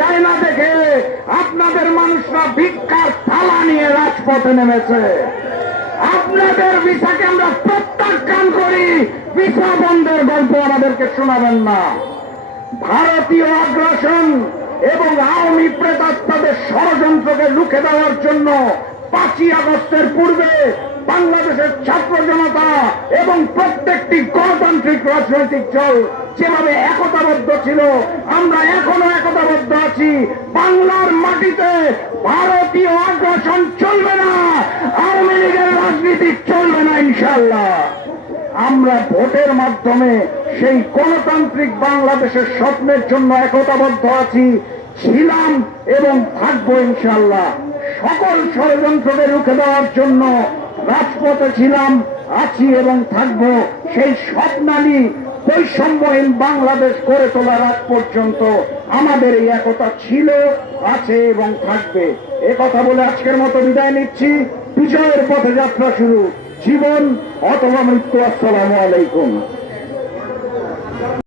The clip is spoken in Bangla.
চায় না দেখে আপনাদের মানুষরা ভিক্ষার থালা নিয়ে রাজপথে নেমেছে। আপনাদের ভিসাকে আমরা প্রত্যাখ্যান করি, ভিসা বন্ধের গল্প আমাদেরকে শোনাবেন না। ভারতীয় আগ্রাসন এবং আওয়ামী প্রেতাত্মাদের ষড়যন্ত্রকে রুখে দেওয়ার জন্য 5ই আগস্টের পূর্বে বাংলাদেশের ছাত্র জনতা এবং প্রত্যেকটি গণতান্ত্রিক রাজনৈতিক দল যেভাবে একতাবদ্ধ ছিল, আমরা এখনো একতাবদ্ধ আছি। বাংলার মাটিতে ভারতীয় আগ্রাসন চলবে না, আওয়ামী লীগের রাজনীতি চলবে না ইনশাআল্লাহ। আমরা ভোটের মাধ্যমে সেই গণতান্ত্রিক বাংলাদেশের স্বপ্নের জন্য একতাবদ্ধ আছি, ছিলাম এবং থাকবো ইনশাআল্লাহ। সকল ষড়যন্ত্রকে রুখে দেওয়ার জন্য রাজপথে ছিলাম, আছি এবং থাকবো। সেই স্বপ্নালী বৈষম্যহীন বাংলাদেশ গড়ে তোলার আগ পর্যন্ত আমাদের এই একতা ছিল, আছে এবং থাকবে। এ কথা বলে আজকের মতো বিদায় নিচ্ছি। বিজয়ের পথে যাত্রা শুরু, জীবন অথবা মৃত্যু। আসসালামু আলাইকুম।